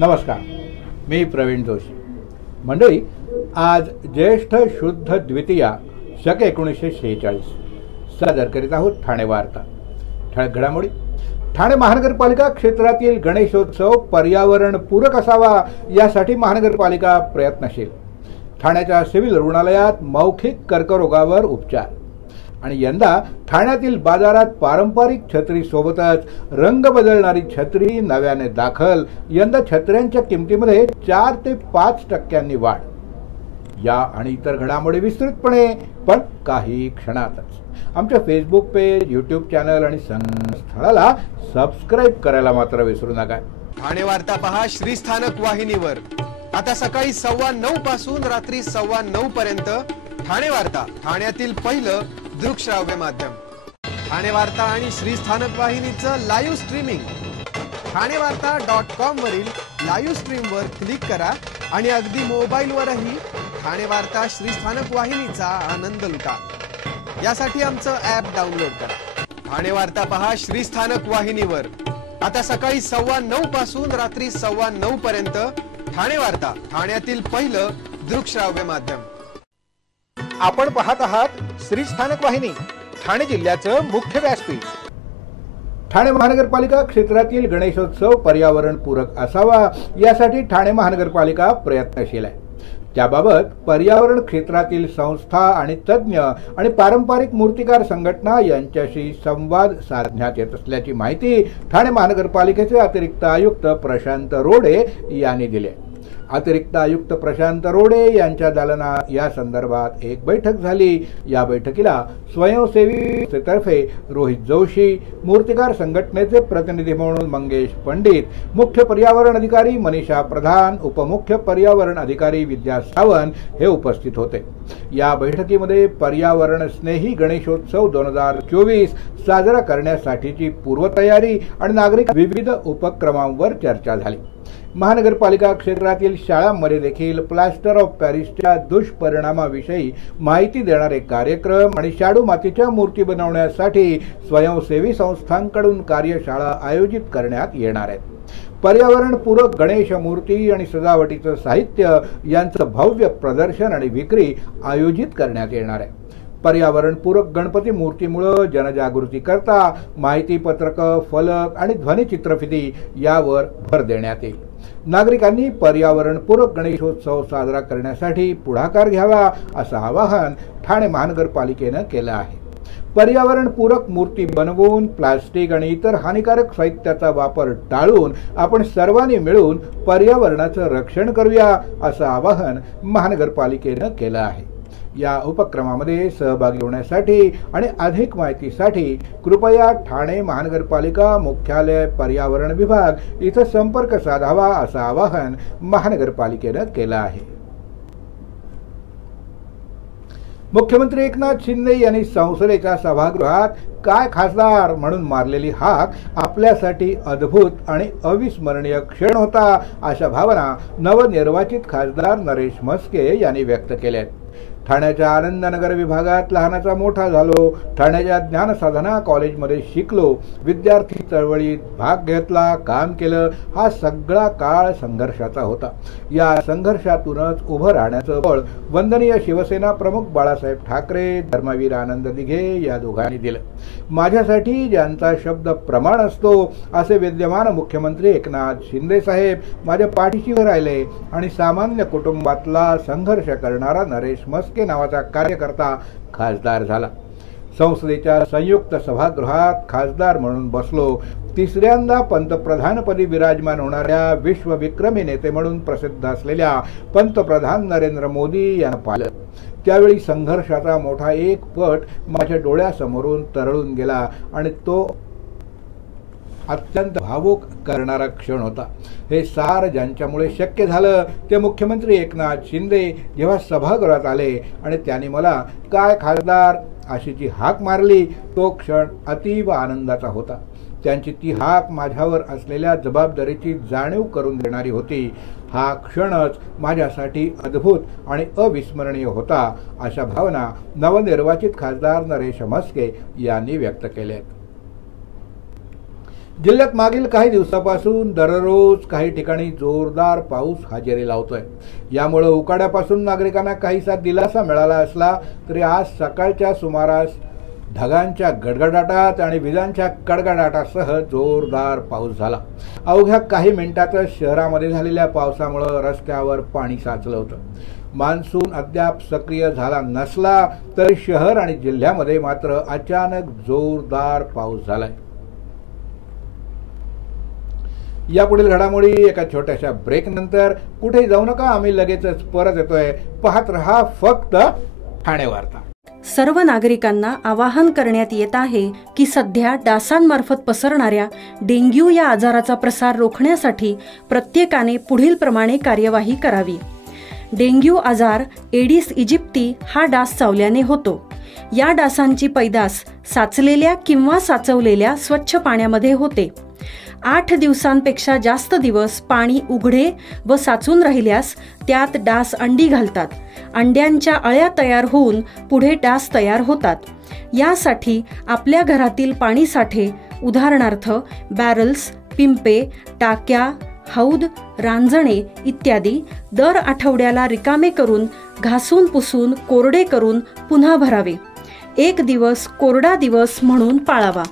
नमस्कार, मी प्रवीण जोशी. मंडळी, आज ज्येष्ठ शुद्ध द्वितीया शक 1946 सादर करीत आहोत ठाणे वार्ता. ठळक घडामोडी. ठाणे महानगरपालिका क्षेत्रातील गणेशोत्सव पर्यावरण पूरक असावा यासाठी महानगरपालिका प्रयत्नशील. ठाण्याच्या सिव्हिल रुग्णालयात मौखिक कर्करोगावर उपचार. आणि यंदा ठाण्यातील बाजारात पारंपरिक छत्री सोबतच रंग बदलणारी छत्री नव्याने दाखल. यंदा छत्र्यांच्या किमतीमध्ये 4 ते 5% वाढ. या आणि इतर घडामोडी विस्तृतपणे, पण काही क्षणातच. आमच्या फेसबुक पेज, यूट्यूब चॅनल आणि संस्थळाला सबस्क्राईब करायला मात्र विसरू नका. ठाणे वार्ता पहा श्रीस्थानक वाहिनीवर. आता सकाळी 9:15 पासून रात्री 9:15 पर्यंत ठाणे वार्ता, ठाण्यातील पहिलं दृकश्राव्य माध्यम. ठाणे वार्ता आणि श्रीस्थानक वाहिनीचं लाईव्ह स्ट्रीमिंग. ठाणेवार्ता.com वरील लाईव्ह स्ट्रीमवर क्लिक करा आणि अगदी मोबाईलवरही ठाणे वार्ता श्रीस्थानक वाहिनीचा आनंद लुटा. यासाठी आमचं ॲप डाउनलोड करा. ठाणे वार्ता पहा श्रीस्थानक वाहिनीवर. आता सकाळी 9:15 पासून रात्री 9:15 पर्यंत ठाणे वार्ता, ठाण्यातील पहिलं दृकश्राव्य माध्यम. आपण पाहत आहात श्रीस्थानक वाहिनी, ठाणे जिल्ह्याचं मुख्य व्यासपीठ. ठाणे महानगरपालिका क्षेत्रातील गणेशोत्सव पर्यावरण पूरक असावा यासाठी ठाणे महानगरपालिका प्रयत्नशील आहे. त्याबाबत पर्यावरण क्षेत्रातील संस्था आणि तज्ज्ञ आणि पारंपरिक मूर्तिकार संघटना यांच्याशी संवाद साधण्यात येत असल्याची माहिती ठाणे महानगरपालिकेचे अतिरिक्त आयुक्त प्रशांत रोडे यांनी दिली. अतिरिक्त आयुक्त प्रशांत रोडे यांच्या दालनात या संदर्भात एक बैठक झाली. या बैठकीला स्वयंसेवी तर्फे रोहित जोशी, मूर्तिकार संघटनेचे प्रतिनिधी म्हणून मंगेश पंडित, मुख्य पर्यावरण अधिकारी मनीषा प्रधान, उपमुख्य पर्यावरण अधिकारी विद्या सावंत हे उपस्थित होते. या बैठकीमध्ये पर्यावरण स्नेही गणेशोत्सव 2024 साजरा करण्यासाठीची पूर्वतयारी आणि नागरिक विविध उपक्रमांवर चर्चा झाली. महानगरपालिका क्षेत्रातील शाळांमध्ये देखील प्लास्टर ऑफ पॅरिसच्या दुष्परिणामाविषयी माहिती देणारे कार्यक्रम आणि शाडू मातीच्या मूर्ती बनवण्यासाठी स्वयंसेवी संस्थांकडून कार्यशाळा आयोजित करण्यात येणार आहेत. पर्यावरणपूरक गणेश मूर्ती आणि सजावटीचं साहित्य यांचं भव्य प्रदर्शन आणि विक्री आयोजित करण्यात येणार आहे. पर्यावरणपूरक गणपती मूर्तीमुळे जनजागृती करता माहिती पत्रक, फलक आणि ध्वनिचित्रफिती यावर भर देण्यात येईल. नागरिकांनी पर्यावरणपूरक गणेशोत्सव साजरा करण्यासाठी पुढाकार घ्यावा असं आवाहन ठाणे महानगरपालिकेनं केलं आहे. पर्यावरणपूरक मूर्ती बनवून प्लास्टिक आणि इतर हानिकारक साहित्याचा वापर टाळून आपण सर्वांनी मिळून पर्यावरणाचं रक्षण करूया असं आवाहन महानगरपालिकेनं केलं आहे. या उपक्रमामध्ये सहभागी होण्यासाठी आणि अधिक माहितीसाठी कृपया ठाणे महानगरपालिका मुख्यालय पर्यावरण विभाग इथं संपर्क साधावा असं आवाहन महानगरपालिकेनं केलं आहे. मुख्यमंत्री एकनाथ शिंदे यांनी संसदेच्या सभागृहात काय खासदार म्हणून मारलेली हाक आपल्यासाठी अद्भुत आणि अविस्मरणीय क्षण होता अशा भावना नवनिर्वाचित खासदार नरेश म्हस्के यांनी व्यक्त केल्या. ठाण्याच्या आनंदनगर विभागात लहानाचा मोठा झालो, ठाण्याच्या ज्ञानसाधना कॉलेजमध्ये शिकलो, विद्यार्थी चळवळीत भाग घेतला, काम केलं. हा सगळा काळ संघर्षाचा होता. या संघर्षातूनच उभं राहण्याचं बळ वंदनीय शिवसेना प्रमुख बाळासाहेब ठाकरे, धर्मवीर आनंद दिघे या दोघांनी दिलं. माझ्यासाठी ज्यांचा शब्द प्रमाण असतो असे विद्यमान मुख्यमंत्री एकनाथ शिंदे साहेब माझ्या पाठीशी राहिले आणि सामान्य कुटुंबातला संघर्ष करणारा नरेश म्हस्के नावाचा कार्यकर्ता खासदार झाला. संसदेच्या संयुक्त सभागृहात खासदार म्हणून बसलो. तिसऱ्यांदा पंतप्रधानपदी विराजमान होणाऱ्या विश्वविक्रमी नेते म्हणून प्रसिद्ध असलेल्या पंतप्रधान नरेंद्र मोदी यांना पाहिलं. त्यावेळी संघर्षाचा मोठा एक पट माझ्या डोळ्यासमोरून तरळून गेला आणि तो अत्यंत भावुक करणारा क्षण होता. हे सार ज्यांच्यामुळे शक्य झालं ते मुख्यमंत्री एकनाथ शिंदे जेव्हा सभागृहात आले आणि त्यांनी मला काय खासदार अशी जी हाक मारली, तो क्षण अतीव आनंदाचा होता. त्यांची ती हाक माझ्यावर असलेल्या जबाबदारीची जाणीव करून देणारी होती. हा क्षणच माझ्यासाठी अद्भुत आणि अविस्मरणीय होता अशा भावना नवनिर्वाचित खासदार नरेश म्हस्के यांनी व्यक्त केल्या. जिल्ह्यात मागील काही दिवसापासून दररोज काही ठिकाणी जोरदार पाऊस हजेरी लावतोय। यामुळे उकाड्यापासून नागरिकांना काहीसा दिलासा मिळाला असला तरी आज सकाळच्या सुमारास ढगांच्या गडगडाटात आणि विजांच्या कडकडाटासह जोरदार पाऊस झाला। अवघ्या काही मिनिटातच शहरामध्ये झालेल्या पावसामुळे रस्त्यावर पाणी साचलं होतं। मान्सून अद्याप सक्रिय झाला नसला तरी शहर आणि जिल्ह्यामध्ये मात्र अचानक जोरदार पाऊस झालाय। यापुढील घडामोडी एका छोट्याशा ब्रेक नंतर। कुठे जाऊ नका, आम्ही लगेचच परत येतोय। पाहत रहा फक्त ठाणे वार्ता। सर्व नागरिकांना आवाहन करण्यात येत आहे की सध्या डासांमार्फत पसरणाऱ्या डेंग्यू या आजाराचा प्रसार रोखण्यासाठी प्रत्येकाने पुढील प्रमाणे कार्यवाही करावी। डेंग्यू आजार एडिस इजिप्ती हा डास चावल्याने होतो। या डासांची पैदास साचलेल्या किंवा साचवलेल्या स्वच्छ पाण्यामध्ये होते। 8 दिवसांपेक्षा जास्त दिवस पाणी उघडे व साचून राहिल्यास त्यात डास अंडी घालतात। अंड्यांच्या अळ्या तयार होऊन पुढे डास तयार होतात। यासाठी आपल्या घरातील पाणी साठे उदाहरणार्थ बॅरल्स, पिंपे, टाक्या, हौद, रांजणे इत्यादी दर आठवड्याला रिकामे करून घासून पुसून कोरडे करून पुन्हा भरावे। 1 दिवस कोरडा दिवस म्हणून पाळावा।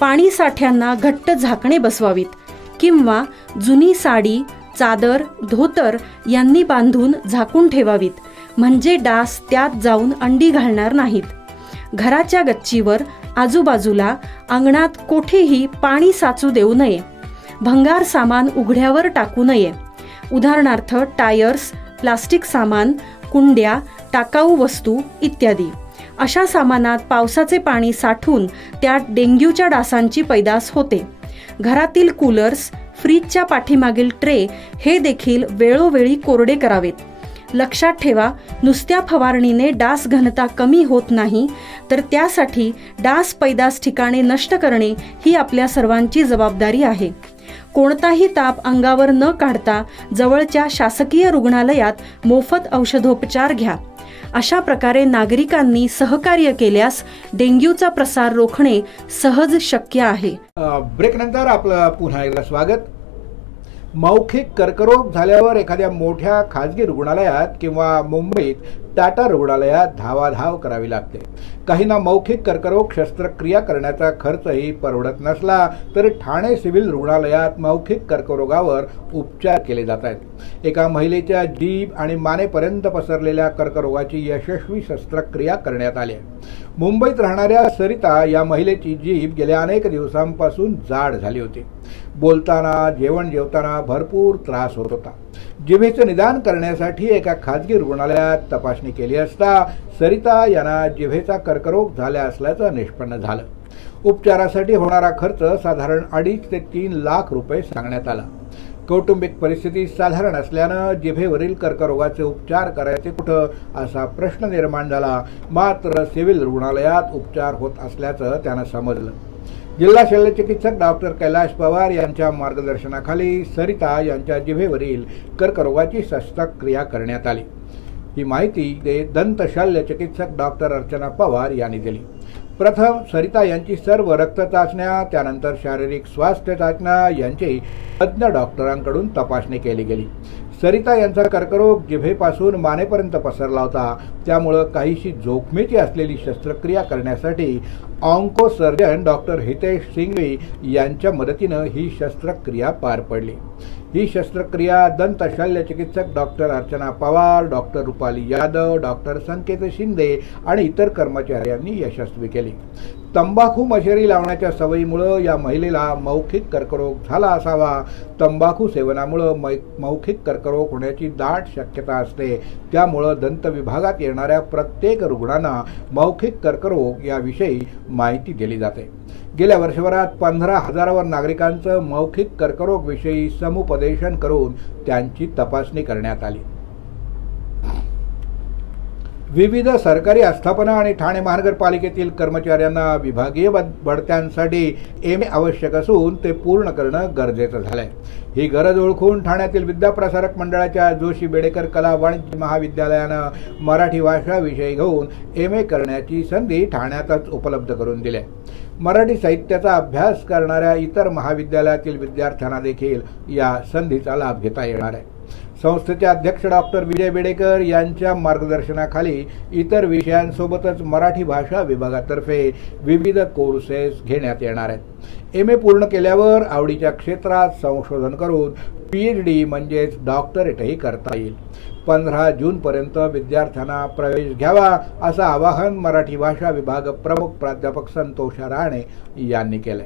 पाणी साठ्यांना घट्ट झाकणे बसवावीत किंवा जुनी साडी, चादर, धोतर यांनी बांधून झाकून ठेवावीत, म्हणजे डास त्यात जाऊन अंडी घालणार नाहीत। घराच्या गच्चीवर, आजूबाजूला, अंगणात कोठेही पाणी साचू देऊ नये। भंगार सामान उघड्यावर टाकू नये, उदाहरणार्थ टायर्स, प्लास्टिक सामान, कुंड्या, टाकाऊ वस्तू इत्यादी। अशा सामानात पावसाचे पाणी साठून त्यात डेंग्यूच्या डासांची पैदास होते। घरातील कूलर्स, फ्रीजच्या पाठीमागील ट्रे हे देखील वेळोवेळी कोरडे करावेत। लक्षात ठेवा, नुसत्या फवारणीने डास घनता कमी होत नाही, तर त्यासाठी डास पैदास ठिकाणे नष्ट करणे ही आपल्या सर्वांची जबाबदारी आहे। कोणताही ताप अंगावर न काढता जवळच्या शासकीय रुग्णालयात मोफत औषधोपचार घ्या। अशा प्रकारे नागरिकांनी सहकार्य केल्यास डेंग्यूचा प्रसार रोखणे सहज शक्य आहे। ब्रेक नंतर आपलं पुन्हा एकदा स्वागत। मौखिक कर्करोग झाल्यावर एखाद्या मोठ्या खाजगी रुग्णालयात किंवा मुंबईत टाटा रुग्णालयात धावाधाव करावी लागते। काहींना मौखिक कर्करोग शस्त्रक्रिया करण्याचा खर्चही परवडत नसला तरी ठाणे सिव्हिल रुग्णालयात मौखिक कर्करोगावर उपचार केले जात आहेत। एका महिलेच्या जीभ आणि मानेपर्यंत पसरलेल्या कर्करोगाची यशस्वी शस्त्रक्रिया करण्यात आली आहे। मुंबईत राहणाऱ्या सरिता या महिलेची जीभ गेल्या अनेक दिवसांपासून जाड झाली होती। बोलताना, जेवण जेवताना भरपूर त्रास होत होता। जिभेचे निदान करण्यासाठी एका खाजगी रुग्णालयात तपासणी केली असता सरिता यांना जिभेचा कर्करोग झाला असल्याचं निष्पन्न झालं। उपचारासाठी होणारा खर्च साधारण 2.5 ते 3 लाख रुपये सांगण्यात आला। कौटुंबिक परिस्थिती साधारण असल्यानं जिभेवरील कर्करोगाचे उपचार करायचे कुठं असा प्रश्न निर्माण झाला। मात्र सिव्हिल रुग्णालयात उपचार होत असल्याचं त्यांना समजलं। जिल्हा शल्यचिकित्सक डॉक्टर कैलाश पवार यांच्या मार्गदर्शनाखाली सरिता यांच्या जिभेवरील कर्करोगाची शस्त्रक्रिया करण्यात आली। ही माहिती दंत शल्यचिकित्सक डॉक्टर अर्चना पवार यांनी दिली। प्रथम सरिता यांची सर्व रक्त चाचण्या, त्यानंतर शारीरिक स्वास्थ्य चाचण्या यांची तज्ञ डॉक्टरांकडून तपासणी केली गेली। सरिता यांचा कर्करोग जिभेपासून मानेपर्यंत पसरला होता, त्यामुळे काहीशी जोखमीची असलेली शस्त्रक्रिया करण्यासाठी onco surgeon doctor Hitesh Singhvi यांच्या मदतीनं ही शस्त्रक्रिया पार पडली। ही शस्त्रक्रिया दंत शल्यचिकित्सक doctor Archana Pawar, doctor Rupali Yadav, doctor Sanket Shinde आणि इतर कर्मचाऱ्यांनी यशस्वी केली। तंबाखू मशेरी लावण्याच्या सवयीमुळे या महिलेला मौखिक कर्करोग झाला असावा। तंबाखू सेवनामुळे मौखिक कर्करोग होण्याची दाट शक्यता असते, त्यामुळे दंत विभागात येणाऱ्या प्रत्येक रुग्णांना मौखिक कर्करोग याविषयी माहिती दिली जाते। गेल्या वर्षभरात 15,000वर नागरिकांचं मौखिक कर्करोग विषयी समुपदेशन करून त्यांची तपासणी करण्यात आली। विविध सरकारी आस्थापना आणि ठाणे महानगरपालिकेतील कर्मचाऱ्यांना विभागीय बढत्यांसाठी एमए आवश्यक असून ते पूर्ण करणं गरजेचं झालंय। ही गरज ओळखून ठाण्यातील विद्याप्रसारक मंडळाच्या जोशी बेडेकर कला वाणिज्य महाविद्यालयानं मराठी भाषा विषय घेऊन एमए करण्याची संधी ठाण्यातच उपलब्ध करून दिली। मराठी साहित्याचा अभ्यास करणाऱ्या इतर महाविद्यालयातील विद्यार्थ्यांना देखील या संधीचा लाभ घेता येणार आहे। संस्थेचे अध्यक्ष डॉक्टर विजय बेडेकर यांच्या मार्गदर्शनाखाली इतर विषयांसोबतच मराठी भाषा विभागातर्फे विविध कोर्सेस घेण्यात येणार आहेत। MA पूर्ण केल्यावर आवडीच्या क्षेत्रात संशोधन करून PhD म्हणजेच डॉक्टरेटही करता येईल। 15 जूनपर्यंत विद्यार्थ्यांना प्रवेश घ्यावा असं आवाहन मराठी भाषा विभाग प्रमुख प्राध्यापक संतोष राणे यांनी केले।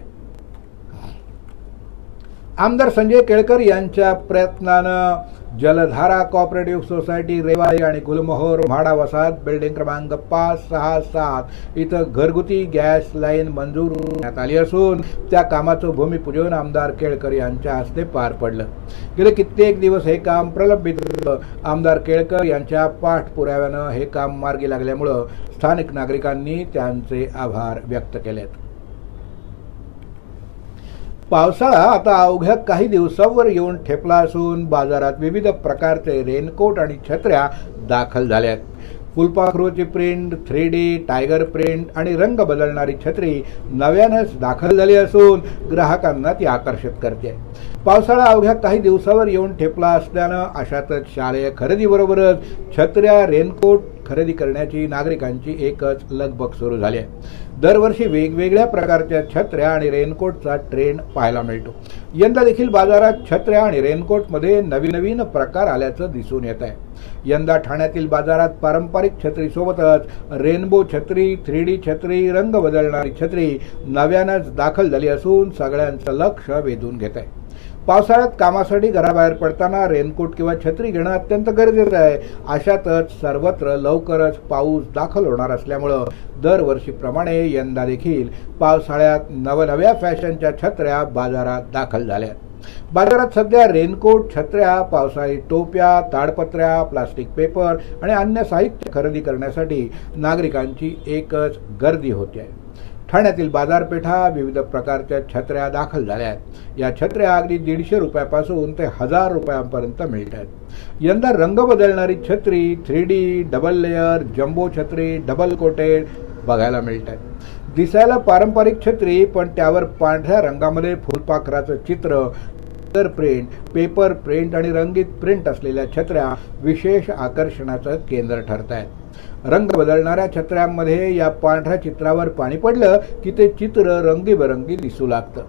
आमदार संजय केळकर यांच्या प्रयत्नानं जलधारा कोऑपरेटिव्ह सोसायटी रेवाई आणि गुलमोहर म्हाडा वसाहत बिल्डिंग क्रमांक 567 इथं घरगुती गॅस लाईन मंजूर करण्यात आली असून त्या कामाचं भूमिपूजन आमदार केळकर यांच्या हस्ते पार पडलं। गेले कित्येक दिवस हे काम प्रलंबित होतं। आमदार केळकर यांच्या पाठपुराव्यानं हे काम मार्गी लागल्यामुळे स्थानिक नागरिकांनी त्यांचे आभार व्यक्त केलेत। पावसाळा आता अवघ्या काही दिवसांवर येऊन ठेपला असून बाजारात विविध प्रकारचे रेनकोट आणि छत्र्या दाखल झाल्या आहेत। फुलपाखरूची प्रिंट, 3D, टायगर प्रिंट आणि रंग बदलणारी छत्री नव्यानेच दाखल झाली असून ग्राहकांना ती आकर्षित करते। पावसाळा अवघ्या काही दिवसावर येऊन ठेपला असल्यानं अशातच शालेय खरेदीबरोबरच छत्र्या, रेनकोट खरेदी करण्याची नागरिकांची एकच लगबग सुरू झाली आहे। दरवर्षी वेगवेगळ्या प्रकारच्या छत्र्या आणि रेनकोटचा ट्रेंड पाहायला मिळतो। यंदा देखील बाजारात छत्र्या आणि रेनकोटमध्ये नवीन प्रकार आल्याचं दिसून येत आहे। यंदा ठाण्यातील बाजारात पारंपरिक छत्रीसोबतच रेनबो छत्री, 3D छत्री, रंग बदलणारी छत्री नव्यानंच दाखल झाली असून सगळ्यांचं लक्ष वेधून घेत आहे। पावसाळ्यात कामासाठी घराबाहेर पडताना रेनकोट किंवा छत्री घेणं अत्यंत गरजेचं आहे। अशातच सर्वत्र लवकरच पाऊस दाखल होणार असल्यामुळे दरवर्षीप्रमाणे यंदा देखील पावसाळ्यात नवनव्या फॅशनच्या छत्र्या बाजारात दाखल झाल्या। बाजारात सध्या रेनकोट, छत्र्या, पावसाळी टोप्या, ताडपत्र्या, प्लास्टिक पेपर आणि अन्य साहित्य खरेदी करण्यासाठी नागरिकांची एकच गर्दी होते आहे। ठाण्यातील बाजारपेठा विविध प्रकारच्या छत्र्या दाखल झाल्या आहेत। या छत्र्या अगदी 150 रुपयापासून ते 1000 रुपयांपर्यंत मिळतात। यंदा रंग बदलणारी छत्री, 3D, डबल लेयर, जम्बो छत्री, डबल कोटेड बघायला मिळतात। दिसायला पारंपरिक छत्री पण त्यावर पांढऱ्या रंगामध्ये फुलपाखराचं चित्र, प्रिंट, पेपर प्रिंट आणि रंगीत प्रिंट असलेल्या छत्र्या विशेष आकर्षणाचं केंद्र ठरत आहेत। रंग बदलणाऱ्या छत्र्यांमध्ये या पांढऱ्या चित्रावर पाणी पडलं की ते चित्र रंगीबेरंगी दिसू लागतं।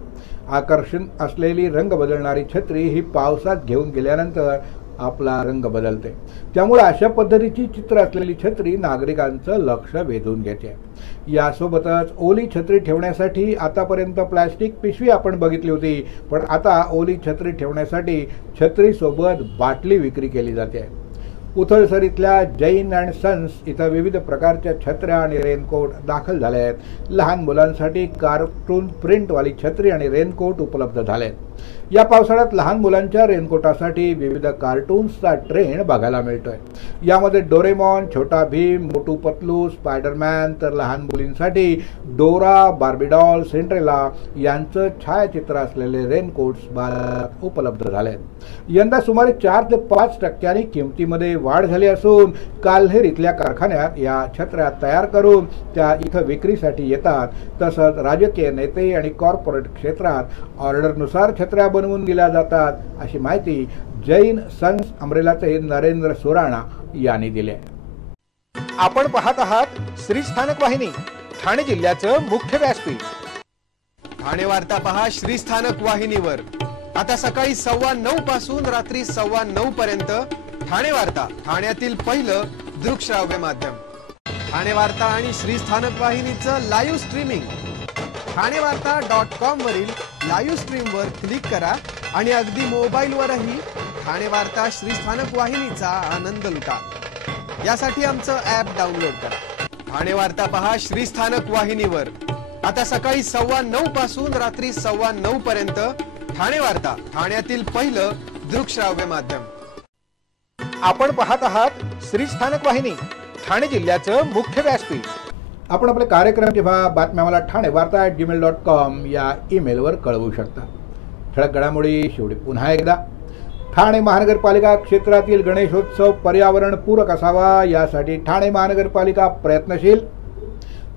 आकर्षण असलेली रंग बदलणारी छत्री ही पावसात घेऊन गेल्यानंतर आपला रंग बदलते, त्यामुळे अशा पद्धतीची चित्र असलेली छत्री नागरिकांचं लक्ष वेधून घेते। यासोबतच ओली छत्री ठेवण्यासाठी आतापर्यंत प्लास्टिक पिशवी आपण बघितली होती, पण आता ओली छत्री ठेवण्यासाठी छत्रीसोबत बाटली विक्री केली जाते। उथळसरीतल्या जैन अँड सन्स इथं विविध प्रकारच्या छत्र्या आणि रेनकोट दाखल झाले आहेत। लहान मुलांसाठी कार्टून प्रिंटवाली छत्री आणि रेनकोट उपलब्ध झाले आहेत। या पावसाळ्यात लहान मुलांच्या रेनकोटासाठी विविध कार्टून्सचा ट्रेंड बघायला मिळतोय। यामध्ये डोरेमॉन, छोटा भीम, मोटू पतलू, स्पायडरमॅन तर लहान मुलींसाठी डोरा, बार्बी डॉल, सिंड्रेला यांचं छायाचित्र असलेले रेनकोट्स बाजारात उपलब्ध झाले आहेत। यंदा सुमारे 4 ते 5% किमतीमध्ये वाढ झाली असून काल्हेर इथल्या कारखान्यात या छत्र्या तयार करून त्या इथं विक्रीसाठी येतात। तसंच राजकीय नेते आणि कॉर्पोरेट क्षेत्रात ऑर्डरनुसार छत्र्या बनवून दिल्या जातात, अशी माहिती जैन सन्स अमरेलाचे नरेंद्र सुराणा यांनी दिली। आपण पाहत आहात श्री स्थानक वाहिनी, ठाणे जिल्ह्याचं मुख्य व्यासपीठ। ठाणे वार्ता पहा श्री स्थानक वाहिनीवर। आता सकाळी 9:15 पासून रात्री 9:15 पर्यंत ठाणे वार्ता, ठाण्यातील पहिलं दृकश्राव्य माध्यम। ठाणे वार्ता आणि श्री स्थानक वाहिनीचं लाईव्ह स्ट्रीमिंग ठाणेवार्ता.com वरील लाईव्ह स्ट्रीमवर क्लिक करा आणि अगदी मोबाईलवरही ठाणे वार्ता श्री स्थानक वाहिनीचा आनंद लुटा। यासाठी आमचं ॲप डाउनलोड करा। ठाणे वार्ता पहा श्री स्थानक वाहिनीवर। आता सकाळी 9:15 पासून रात्री 9:15 पर्यंत ठाणे वार्ता, ठाण्यातील पहिलं दृकश्राव्य माध्यम। आपण पाहत आहात श्री स्थानक वाहिनी, ठाणे जिल्ह्याचं मुख्य व्यासपीठ। आपण आपले कार्यक्रम किंवा बातम्या मला ठाणेवार्ता@gmail.com या ईमेलवर कळवू शकता। ठळक घडामोडी शेवटी पुन्हा एकदा। ठाणे महानगरपालिका क्षेत्रातील गणेशोत्सव पर्यावरण पूरक असावा यासाठी ठाणे महानगरपालिका प्रयत्नशील।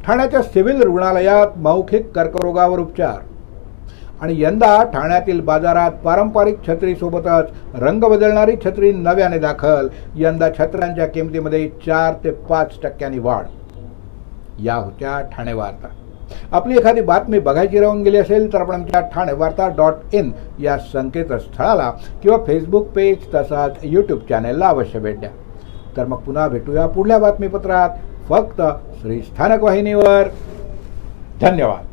ठाण्याच्या सिव्हिल रुग्णालयात मौखिक कर्करोगावर उपचार. आणि यंदा ठाण्यातील बाजारात पारंपरिक छत्रीसोबतच रंग बदलणारी छत्री नव्याने दाखल. यंदा छत्र्यांच्या किमतीमध्ये 4 ते 5% वाढ. या होत्या ठाणे वार्ता. आपली एखादी बातमी बघायची राहून गेली असेल तर आपण आमच्या ठाणेवार्ता.in या संकेतस्थळाला किंवा फेसबुक पेज तसंच यूट्यूब चॅनेलला अवश्य भेट द्या. तर मग पुन्हा भेटूया पुढल्या बातमीपत्रात, फक्त श्री स्थानक वाहिनीवर. धन्यवाद.